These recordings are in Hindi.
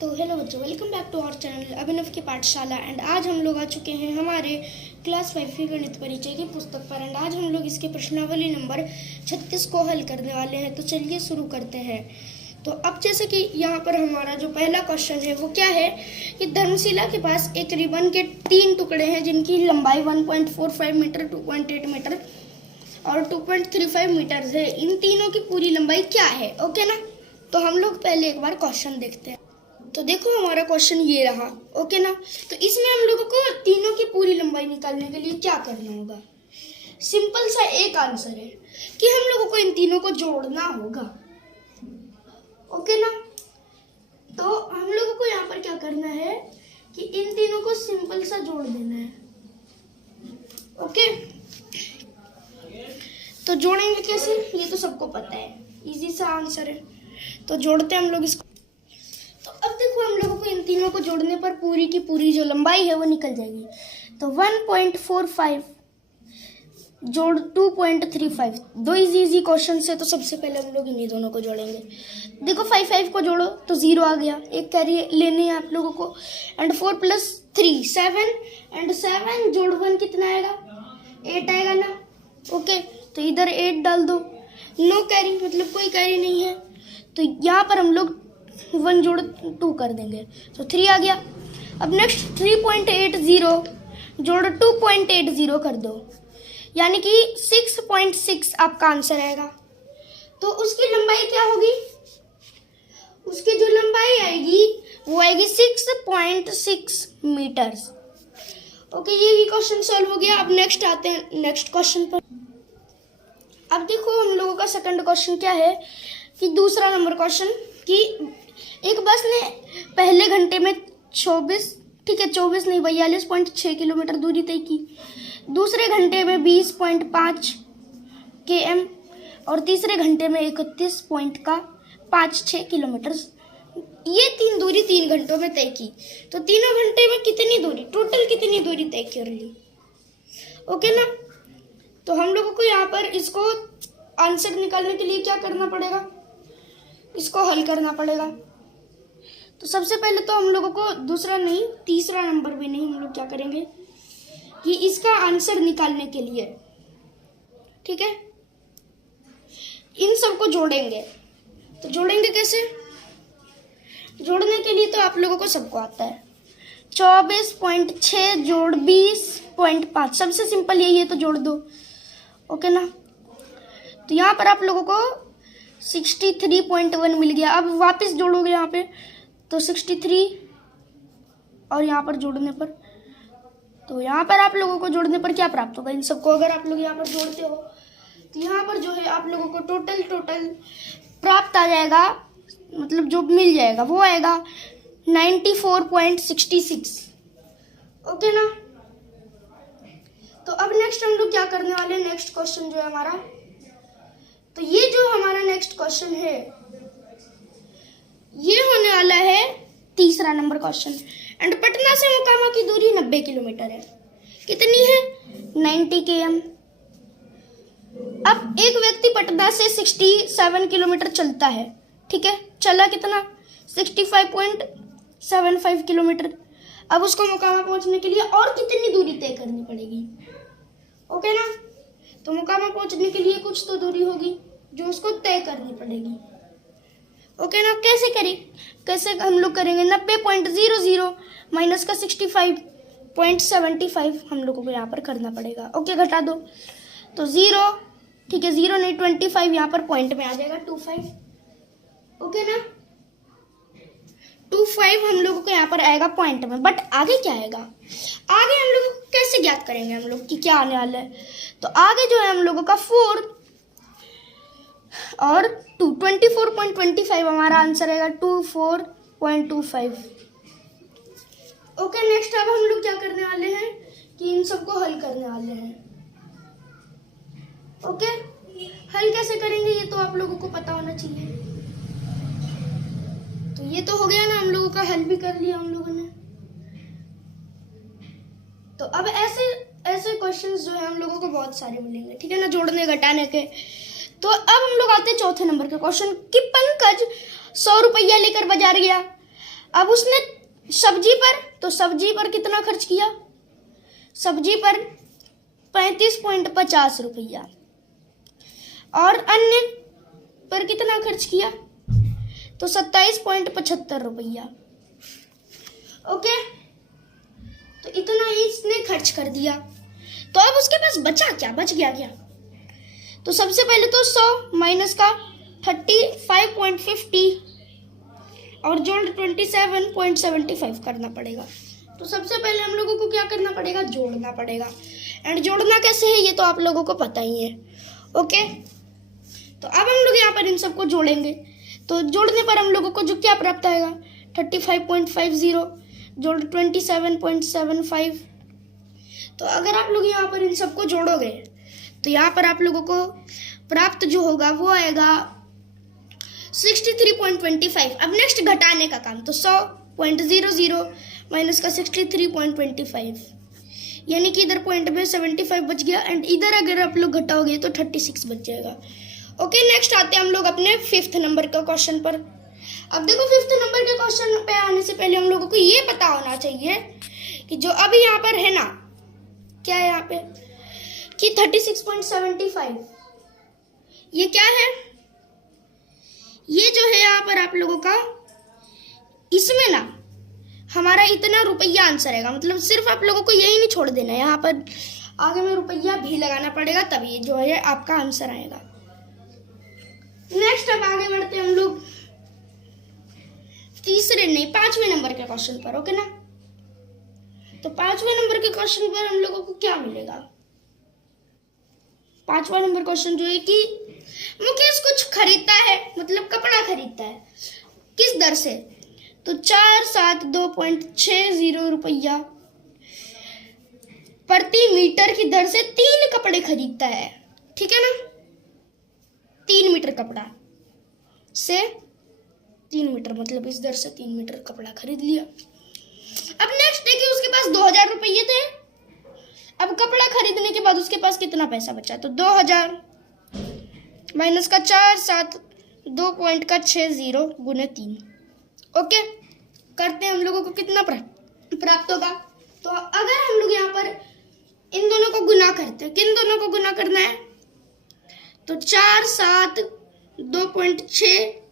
तो हेलो बच्चों, welcome back to our channel Abhinav की पाठशाला। एंड आज हम लोग आ चुके हैं हमारे क्लास 5 की गणित परिचय की पुस्तक पर। एंड आज हम लोग इसके प्रश्नावली नंबर 36 को हल करने वाले हैं। तो चलिए शुरू करते हैं। तो अब जैसे कि यहाँ पर हमारा जो पहला क्वेश्चन है वो क्या है कि धर्मशिला के पास एक रिबन के 3 टुकड़े हैं जिनकी लंबाई 1.45 मीटर, 2.8 मीटर और 2.35 मीटर है। इन तीनों की पूरी लंबाई क्या है? ओके ना। तो हम लोग पहले एक बार क्वेश्चन देखते हैं। तो देखो हमारा क्वेश्चन ये रहा, ओके ना। तो इसमें हम लोगों को तीनों की पूरी लंबाई निकालने के लिए क्या करना होगा? सिंपल सा एक आंसर है कि हम लोगों को इन तीनों को जोड़ना होगा, ओके ना। तो हम लोगों को यहाँ पर क्या करना है कि इन तीनों को सिंपल सा जोड़ देना है, ओके। तो जोड़ेंगे कैसे ये तो सबको पता है, इजी सा आंसर है। तो जोड़ते हैं हम लोग इसको। तो अब देखो हम लोगों को इन तीनों को जोड़ने पर पूरी की पूरी जो लंबाई है वो निकल जाएगी। तो 1.45 जोड़ 2.35, दो इजी क्वेश्चन से। तो सबसे पहले हम लोग इन्हीं दोनों को जोड़ेंगे। देखो 5 को जोड़ो तो 0 आ गया, एक कैरी लेने हैं आप लोगों को। एंड 4 + 3 7, एंड 7 जोड़ 1 कितना आएगा? 8 आएगा ना, ओके। तो इधर 8 डाल दो, नो कैरी मतलब कोई कैरी नहीं है। तो यहाँ पर हम लोग 1 जोड़ 2 कर देंगे, तो 3 आ गया। अब नेक्स्ट 3.80 जोड़ 2.80 कर दो, यानी कि 6.6 आपका आंसर आएगा। तो उसकी लंबाई क्या होगी? उसकी जो लंबाई आएगी वो आएगी 6.6 मीटर्स, ओके। ये भी क्वेश्चन सॉल्व हो गया। अब नेक्स्ट आते हैं नेक्स्ट क्वेश्चन पर। अब देखो हम लोगों का सेकंड क्वेश्चन क्या है कि दूसरा नंबर क्वेश्चन कि एक बस ने पहले घंटे में 24 नहीं 42.6 किलोमीटर दूरी तय की, दूसरे घंटे में 20.5 km और तीसरे घंटे में 31.56 किलोमीटर। ये 3 दूरी 3 घंटों में तय की। तो तीनों घंटे में कितनी दूरी, टोटल कितनी दूरी तय कर ली, ओके ना। तो हम लोगों को यहाँ पर इसको आंसर निकालने के लिए क्या करना पड़ेगा? इसको हल करना पड़ेगा। तो सबसे पहले तो हम लोगों को दूसरा नहीं, तीसरा नंबर भी नहीं, हम लोग क्या करेंगे कि इसका आंसर निकालने के लिए, ठीक है, इन सबको जोड़ेंगे। तो जोड़ेंगे कैसे? जोड़ने के लिए तो आप लोगों को सबको आता है। 24.6 जोड़ 20.5, सबसे सिंपल यही है, तो जोड़ दो, ओके ना। तो यहाँ पर आप लोगों को 63.1 मिल गया। अब वापस जोड़ोगे यहाँ पे तो 63 और यहाँ पर जोड़ने पर, तो यहाँ पर आप लोगों को जोड़ने पर क्या प्राप्त होगा? इन सबको अगर आप लोग यहाँ पर जोड़ते हो तो यहाँ पर जो है आप लोगों को टोटल प्राप्त आ जाएगा, मतलब जो मिल जाएगा वो आएगा 94.66, ओके ना। तो अब नेक्स्ट हम लोग क्या करने वाले हैं? नेक्स्ट क्वेश्चन जो है हमारा, तो ये जो हमारा नेक्स्ट क्वेश्चन है ये होने वाला है तीसरा नंबर क्वेश्चन। एंड पटना से मोकामा की दूरी 90 किलोमीटर है। कितनी है? 90 km। अब एक व्यक्ति पटना से 67 किलोमीटर चलता है, ठीक है। चला कितना? 65.75 किलोमीटर। अब उसको मोकामा पहुंचने के लिए और कितनी दूरी तय करनी पड़ेगी, ओके ना। तो मोकामा पहुंचने के लिए कुछ तो दूरी होगी जो उसको तय करनी पड़ेगी, ओके ना। कैसे हम लोग करेंगे? 90.00 माइनस का 65.75 हम लोगों को यहाँ पर करना पड़ेगा, ओके। घटा दो तो 0, ठीक है, 0 नहीं 25 यहाँ पर पॉइंट में आ जाएगा 25, ओके ना। 25 हम लोगों को यहाँ पर आएगा पॉइंट में। बट आगे क्या आएगा? आगे हम लोग कैसे ज्ञात करेंगे हम लोग कि क्या आने वाला है? तो आगे जो है हम लोगों का 4 और 2, 24.25 हमारा आंसर आएगा 24.25, ओके। नेक्स्ट अब हम लोग क्या करने वाले हैं कि इन सबको हल करने वाले हैं, ओके। हल कैसे करेंगे ये तो आप लोगों को पता होना चाहिए। तो ये तो हो गया ना, हम लोगों का हल भी कर लिया हम लोगों ने। तो अब ऐसे क्वेश्चंस जो है हम लोगों को बहुत सारे मिलेंगे, ठीक है ना, जोड़ने घटाने के। तो अब हम लोग आते हैं चौथे नंबर के क्वेश्चन कि पंकज 100 रुपया लेकर बाजार गया। अब उसने सब्जी पर कितना खर्च किया? सब्जी पर 35.50 रुपया। और अन्य पर कितना खर्च किया? तो 27.75 रुपया। ओके, तो इतना ही इसने खर्च कर दिया। तो अब उसके पास बच गया क्या? तो सबसे पहले तो 100 माइनस का 35.50 और जोड़ 27.75 करना पड़ेगा। तो सबसे पहले हम लोगों को क्या करना पड़ेगा? जोड़ना पड़ेगा। एंड जोड़ना कैसे है ये तो आप लोगों को पता ही है। ओके, तो अब हम लोग यहाँ पर इन सबको जोड़ेंगे। तो जोड़ने पर हम लोगों को जो क्या प्राप्त आएगा? 35.50 जोड़ 27.75। तो अगर आप लोग यहाँ पर इन सबको जोड़ोगे तो यहाँ पर आप लोगों को प्राप्त जो होगा वो आएगा 63.25। अब नेक्स्ट घटाने का काम, तो 100.00 माइनस का 63.25, यानी कि इधर पॉइंट में 75 बच गया एंड इधर अगर आप लोग घटाओगे तो 36 बच जाएगा। ओके, नेक्स्ट आते हैं हम लोग अपने 5th नंबर का क्वेश्चन पर। अब देखो 5th नंबर के क्वेश्चन पे आने से पहले हम लोगों को ये पता होना चाहिए कि जो अभी यहाँ पर है ना, क्या है यहाँ पे कि 36.75, ये क्या है? ये जो है यहाँ पर आप लोगों का, इसमें ना हमारा इतना रुपया आंसर आएगा। मतलब सिर्फ आप लोगों को यही नहीं छोड़ देना है, यहाँ पर आगे में रुपया भी लगाना पड़ेगा, तभी जो है आपका आंसर आएगा। नेक्स्ट अब आगे बढ़ते हैं हम लोग 5वें नंबर के क्वेश्चन पर। ओके ना, तो 5वें नंबर के क्वेश्चन पर हम लोगों को क्या मिलेगा? 5वां नंबर क्वेश्चन जो है कि मुकेश कुछ खरीदता है, मतलब कपड़ा खरीदता है, किस दर से? तो 472.60 रुपया प्रति मीटर की दर से 3 कपड़े खरीदता है। ठीक है ना, 3 मीटर कपड़ा से 3 मीटर, मतलब इस दर से 3 मीटर कपड़ा खरीद लिया। अब नेक्स्ट देखिए उसके पास 2000 रुपये थे। अब कपड़ा खरीदने के बाद उसके पास कितना पैसा बचा? तो 2000 माइनस का 472.60 गुने 3। ओके, करते हैं हम लोगों को कितना प्राप्त होगा? तो अगर हम लोग यहाँ पर इन दोनों को गुना करते हैं, किन दोनों को गुना करना है? तो 472.6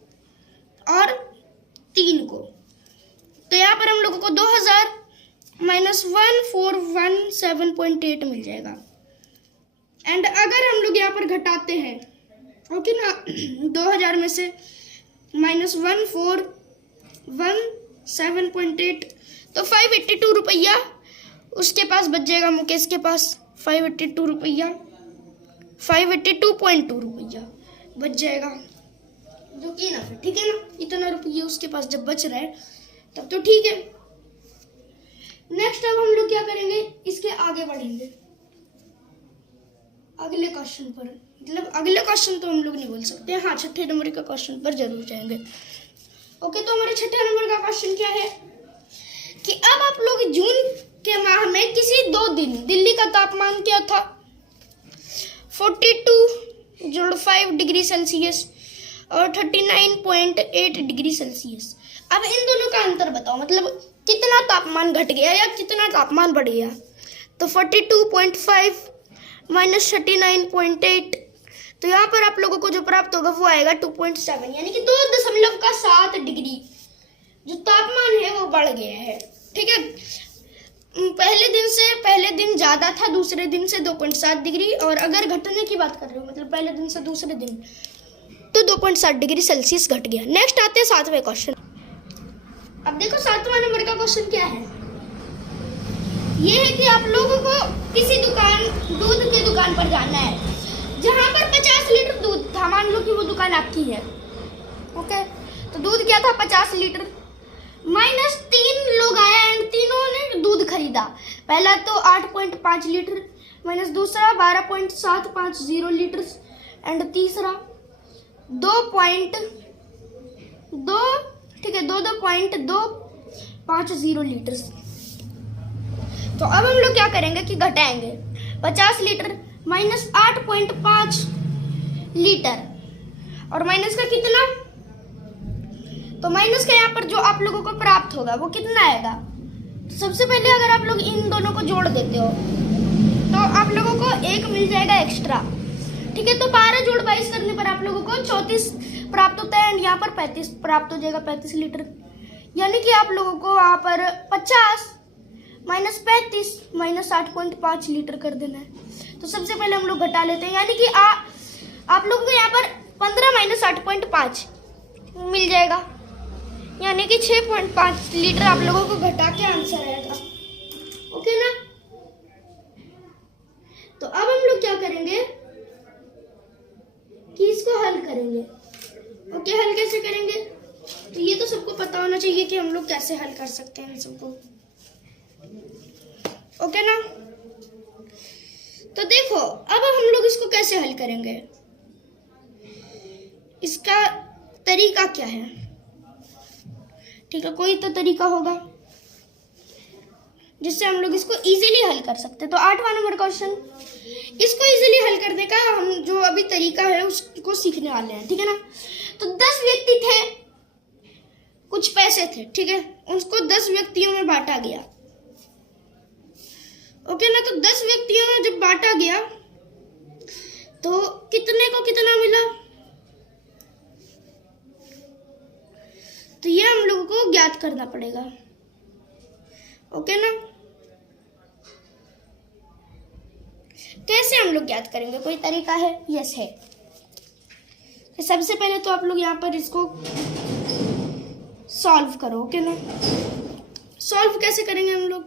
और 3 को, तो यहाँ पर हम लोगों को 2000 माइनस 1417.8 मिल जाएगा। एंड अगर हम लोग यहाँ पर घटाते हैं, ओके ना, 2000 में से माइनस 1417.8, तो 582 रुपया उसके पास बच जाएगा। मुकेश के पास 582 रुपया, 582.2 रुपया बच जाएगा, जो कि ना, ठीक है ना, इतना रुपया उसके पास जब बच रहा है तब तो ठीक है। नेक्स्ट अब हम लोग क्या करेंगे, इसके आगे बढ़ेंगे अगले क्वेश्चन पर। मतलब अगले क्वेश्चन तो हम लोग नहीं बोल सकते, हाँ 6ठे नंबर का क्वेश्चन पर जरूर जाएंगे। ओके, तो हमारे 6ठे नंबर का क्वेश्चन क्या है कि अब आप लोग जून के माह में किसी 2 दिन दिल्ली का तापमान क्या था? 42.5 डिग्री सेल्सियस और 39.8 डिग्री सेल्सियस। अब इन दोनों का अंतर बताओ, मतलब कितना तापमान घट गया या कितना तापमान बढ़ गया? तो 42.5 माइनस 39.8, तो यहाँ पर आप लोगों को जो प्राप्त होगा वो आएगा 2.7, यानी कि 2.7 डिग्री जो तापमान है वो बढ़ गया है। ठीक है, पहले दिन ज़्यादा था, दूसरे दिन से 2.7 डिग्री, और अगर घटने की बात कर रहे हो मतलब पहले दिन से दूसरे दिन, तो 2.7 डिग्री सेल्सियस घट गया। नेक्स्ट आते हैं 7वें क्वेश्चन। अब देखो 7वां नंबर का क्वेश्चन क्या है, ये है कि आप लोगों को किसी दूध की दुकान पर जाना है जहां पर 50 लीटर दूध था। मान लो कि वो दुकान आपकी है। ओके, तो दूध क्या था? 50 लीटर। माइनस 3 लोग आया एंड तीनों ने दूध खरीदा। पहला तो 8.5 लीटर, माइनस दूसरा 12.750 लीटर एंड तीसरा 2.250 लीटर। तो अब हम लोग क्या करेंगे कि घटाएंगे 50 लीटर माइनस 8.5 लीटर और माइनस का कितना तो माइनस का यहाँ पर जो आप लोगों को प्राप्त होगा वो कितना आएगा। तो सबसे पहले अगर आप लोग इन दोनों को जोड़ देते हो तो आप लोगों को 1 मिल जाएगा एक्स्ट्रा, ठीक है। तो 12 जोड़ 22 करने पर आप लोगों को 34 प्राप्त होता है एंड यहाँ पर 35 प्राप्त हो जाएगा, 35 लीटर। यानी कि आप लोगों को यहाँ पर 50 माइनस 35 माइनस 8.5 लीटर कर देना है। तो सबसे पहले हम लोग घटा लेते हैं, यानी कि आप लोगों को यहाँ पर 15 माइनस 8.5 मिल जाएगा, यानी कि 6.5 लीटर आप लोगों को घटा के आंसर आएगा। ओके ना। तो अब हम लोग क्या करेंगे कि इसको हल करेंगे। ओके, हल कैसे करेंगे तो ये तो सबको पता होना चाहिए कि हम लोग कैसे हल कर सकते हैं इन सबको। ओके ना। तो देखो अब हम लोग इसको कैसे हल करेंगे, इसका तरीका क्या है, ठीक है। कोई तो तरीका होगा जिससे हम लोग इसको इजीली हल कर सकते हैं। तो 8वां नंबर क्वेश्चन, इसको इजीली हल करने का हम जो अभी तरीका है उसको सीखने वाले हैं, ठीक है ना। तो 10 व्यक्ति थे, कुछ पैसे थे, ठीक है, उसको 10 व्यक्तियों में बांटा गया। ओके ना। तो 10 व्यक्तियों में जब बांटा गया तो कितने को कितना मिला, तो ये हम लोगों को ज्ञात करना पड़ेगा। ओके ना। कैसे हम लोग ज्ञात करेंगे, कोई तरीका है? यस है। तो सबसे पहले तो आप लोग यहाँ पर इसको सॉल्व करो। ओके ना। सॉल्व कैसे करेंगे हम लोग,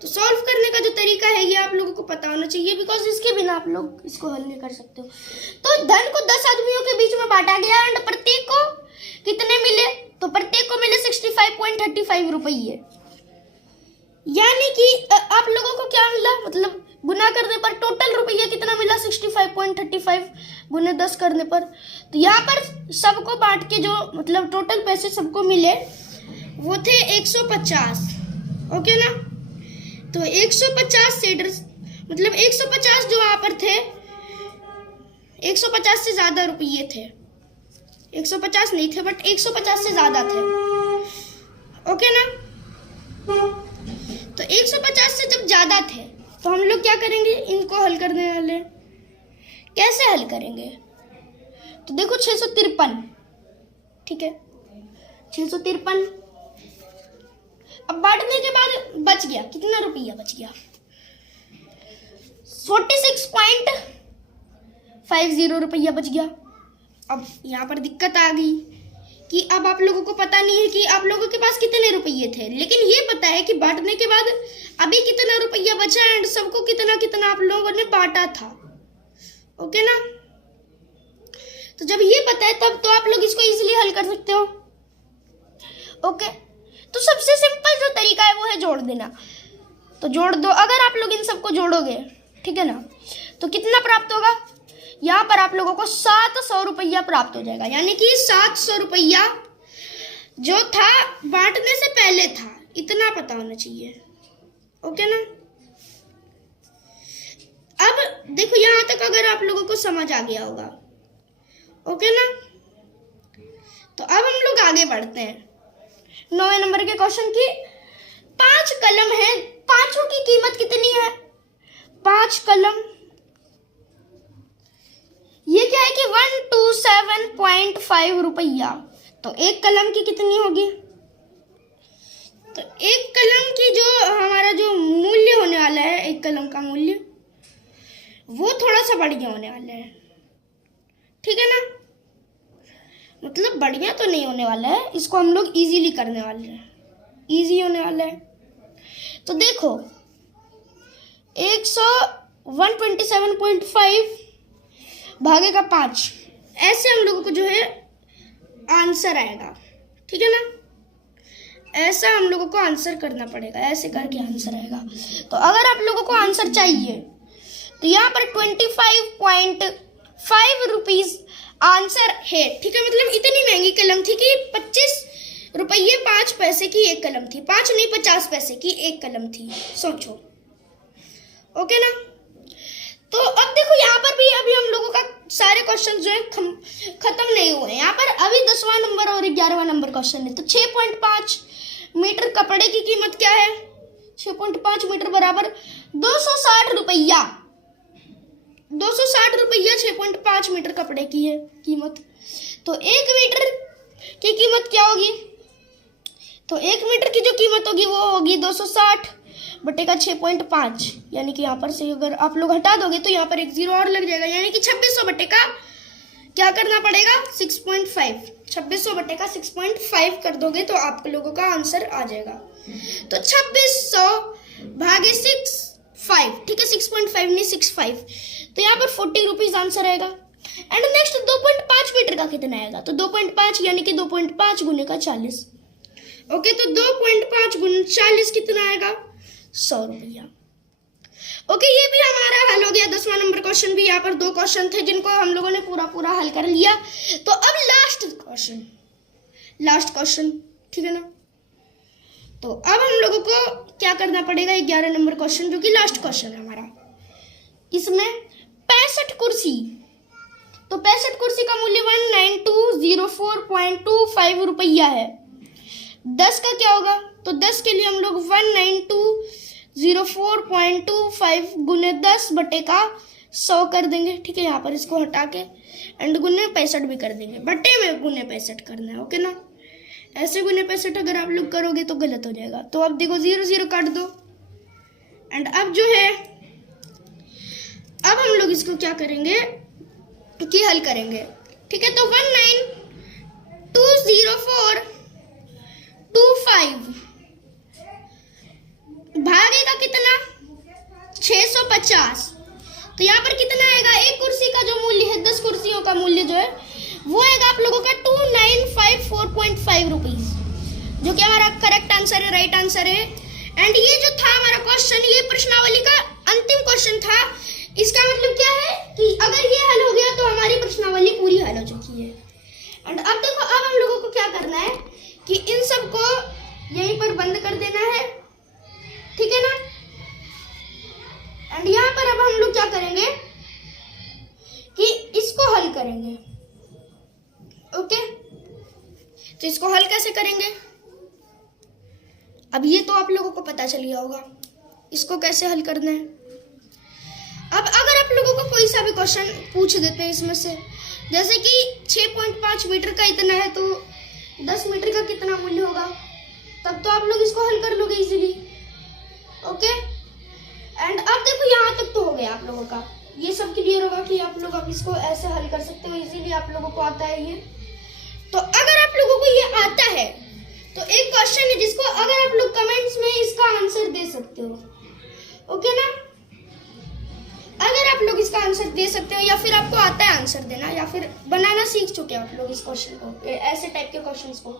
तो सॉल्व करने का जो तरीका है ये आप लोगों को पता होना चाहिए, बिकॉज इसके बिना आप लोग इसको हल नहीं कर सकते हो। तो धन को 10 आदमियों के बीच में बांटा गया एंड प्रत्येक को कितने मिले, तो प्रत्येक को मिले 65.35 रुपये। यानी कि आप लोगों को क्या मिला, मतलब गुना करने पर टोटल रुपया कितना मिला, 65.35 गुने 10 करने पर। तो यहाँ पर सबको बांट के जो मतलब टोटल पैसे सबको मिले वो थे 150। ओके ना। तो 150 सेडर्स मतलब 150 जो यहाँ पर थे, 150 से ज्यादा रुपये थे, 150 नहीं थे बट 150 से ज्यादा थे। ओके ना। तो 150 से जब ज्यादा थे तो हम लोग क्या करेंगे, इनको हल करने वाले। कैसे हल करेंगे, तो देखो 653, ठीक है, 653। अब बांटने के बाद बच गया कितना रुपया, बच गया 46.50 रुपया बच गया। अब यहाँ पर दिक्कत आ गई कि अब आप लोगों को पता नहीं है कि आप लोगों के पास कितने रुपये थे, लेकिन ये पता है कि बांटने के बाद अभी कितना रुपया बचा एंड सबको कितना कितना आप लोगों ने बांटा था। ओके ना। तो जब ये पता है तब तो आप लोग इसको इजीली हल कर सकते हो। ओके। तो सबसे सिंपल जो तरीका है वो है जोड़ देना। तो जोड़ दो, अगर आप लोग इन सबको जोड़ोगे, ठीक है ना, तो कितना प्राप्त होगा, यहाँ पर आप लोगों को 700 रुपया प्राप्त हो जाएगा। यानी कि 700 रुपया जो था बांटने से पहले था, इतना पता होना चाहिए। ओके ना। अब देखो यहाँ तक अगर आप लोगों को समझ आ गया होगा। ओके ना। तो अब हम लोग आगे बढ़ते हैं 9वें नंबर के क्वेश्चन की। 5 कलम है, पांचों की कीमत कितनी है, 5 कलम, ये क्या है कि 127.5 रुपया। तो एक कलम की कितनी होगी, तो एक कलम की जो हमारा जो मूल्य होने वाला है, एक कलम का मूल्य वो थोड़ा सा बढ़िया होने वाला है, ठीक है ना। मतलब बढ़िया तो नहीं होने वाला है, इसको हम लोग इजीली करने वाले हैं, इजी होने वाला है। तो देखो 127.5 भागे का 5, ऐसे हम लोगों को जो है आंसर आएगा, ठीक है ना। ऐसा हम लोगों को आंसर करना पड़ेगा, ऐसे करके आंसर आएगा। तो अगर आप लोगों को आंसर चाहिए तो यहाँ पर 25.5 रुपीज आंसर है, ठीक है। मतलब इतनी महंगी कलम थी कि 25 रुपये 5 पैसे की एक कलम थी, 5 नहीं 50 पैसे की एक कलम थी, सोचो। ओके ना। तो अब देखो यहाँ पर भी अभी हम लोगों का सारे क्वेश्चन जो है खत्म नहीं हुए हैं। यहाँ पर अभी 10वां नंबर और 11वां नंबर क्वेश्चन है। तो 6.5 मीटर कपड़े की कीमत क्या है? 6.5 मीटर बराबर 260 रुपया। 260 रुपया 6.5 मीटर कपड़े की है कीमत। तो 1 मीटर की कीमत क्या होगी? तो 1 मीटर की जो कीमत होगी वो होगी 260 बटे का 6.5, यानी कि यहाँ पर से अगर आप लोग हटा दोगे तो यहाँ पर एक जीरो और लग जाएगा, यानी कि 2600 बटे का क्या करना पड़ेगा? 6.5। 2600 बटे का 6.5 कर दोगे तो आप लोगों का आंसर आ जाएगा। तो 2600 भागे 6.5, ठीक है, 6.5 नहीं 6.5, तो यहाँ पर 40 रुपीज आंसर आएगा। एंड नेक्स्ट 2.5 मीटर का कितना आएगा? तो 2.5 यानी कि 2.5 गुने का 40। ओके, तो 2.5 गुने 40 कितना आएगा? 100 रुपया। ओके, ये भी हमारा हल हो गया। 10वां नंबर क्वेश्चन भी। यहाँ पर 2 क्वेश्चन थे जिनको हम लोगों ने पूरा हल कर लिया। तो अब लास्ट क्वेश्चन, ठीक है ना। तो अब हम लोगों को क्या करना पड़ेगा? 11 नंबर क्वेश्चन जो कि लास्ट क्वेश्चन है हमारा। इसमें 65 कुर्सी, तो 65 कुर्सी का मूल्य 19204.25 रुपया है। 10 का क्या होगा? तो 10 के लिए हम लोग 19204.25 गुने 10 बटे का 100 कर देंगे, ठीक है। यहाँ पर इसको हटा के एंड गुने 65 भी कर देंगे, बटे में गुने 65 करना है, ओके ना। ऐसे गुने 65 अगर आप लोग करोगे तो गलत हो जाएगा। तो अब देखो 0 0 काट दो एंड अब जो है अब हम लोग इसको क्या करेंगे कि हल करेंगे, ठीक है। तो 19204.25 भागेगा कितना? 650। तो यहाँ पर कितना आएगा? एक कुर्सी का जो मूल्य है, 10 कुर्सियों का मूल्य जो है वो आएगा आप लोगों का 2954.5 रुपीज, जो कि हमारा करेक्ट आंसर है, राइट आंसर है। एंड ये जो था हमारा क्वेश्चन, ये प्रश्नावली का अंतिम क्वेश्चन था। इसका मतलब क्या है कि अगर ये हल हो गया तो हमारी प्रश्नावली पूरी हल हो चुकी है। एंड अब देखो, अब हम लोगों को क्या करना है कि इन सबको यहीं पर बंद कर देना है, ठीक है ना। एंड यहाँ पर अब हम लोग क्या करेंगे कि इसको हल करेंगे, ओके। तो इसको हल कैसे करेंगे? अब ये तो आप लोगों को पता चल गया होगा इसको कैसे हल करना है। अब अगर आप लोगों को कोई सा भी क्वेश्चन पूछ देते हैं इसमें से, जैसे कि 6.5 मीटर का इतना है तो 10 मीटर का कितना मूल्य होगा, तब तो आप लोग इसको हल कर लोगे इजीली, ओके। एंड अब देखो यहाँ तक तो हो गया आप लोगों का, ये सब क्लियर होगा कि आप लोग अब इसको ऐसे हल कर सकते हो इजीली, आप लोगों को आता है ये। तो अगर आप लोगों को ये आता है तो एक क्वेश्चन है जिसको अगर आप लोग कमेंट्स में इसका आंसर दे सकते हो, ओके ना। अगर आप लोग इसका आंसर दे सकते हो या फिर आपको आता है आंसर देना या फिर बनाना सीख चुके हो आप लोग इस क्वेश्चन को, ऐसे टाइप के क्वेश्चंस को,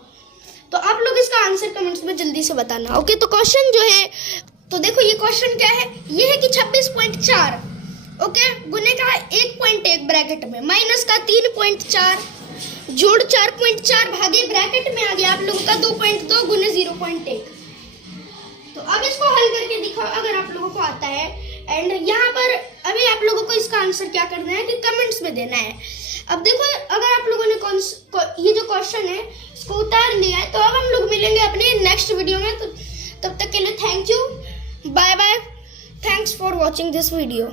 तो आप लोग इसका आंसर कमेंट्स में जल्दी से बताना, ओके। तो क्वेश्चन जो है, तो देखो ये क्वेश्चन क्या है, ये है कि 26.4, ओके, गुने का 1.1 ब्रैकेट में माइनस का 3.4 जोड़ 4.4 भागे ब्रैकेट में आ गया आप लोगों का 2.2 गुने 0.1। तो अब इसको हल करके दिखाओ अगर आप लोगों को आता है। एंड यहाँ पर अभी आप लोगों को इसका आंसर क्या करना है कि कमेंट्स में देना है। अब देखो, अगर आप लोगों ने ये जो क्वेश्चन है इसको उतार लिया है, तो अब हम लोग मिलेंगे अपने नेक्स्ट वीडियो में। तो तब तक के लिए thank you, bye bye, thanks for watching this video.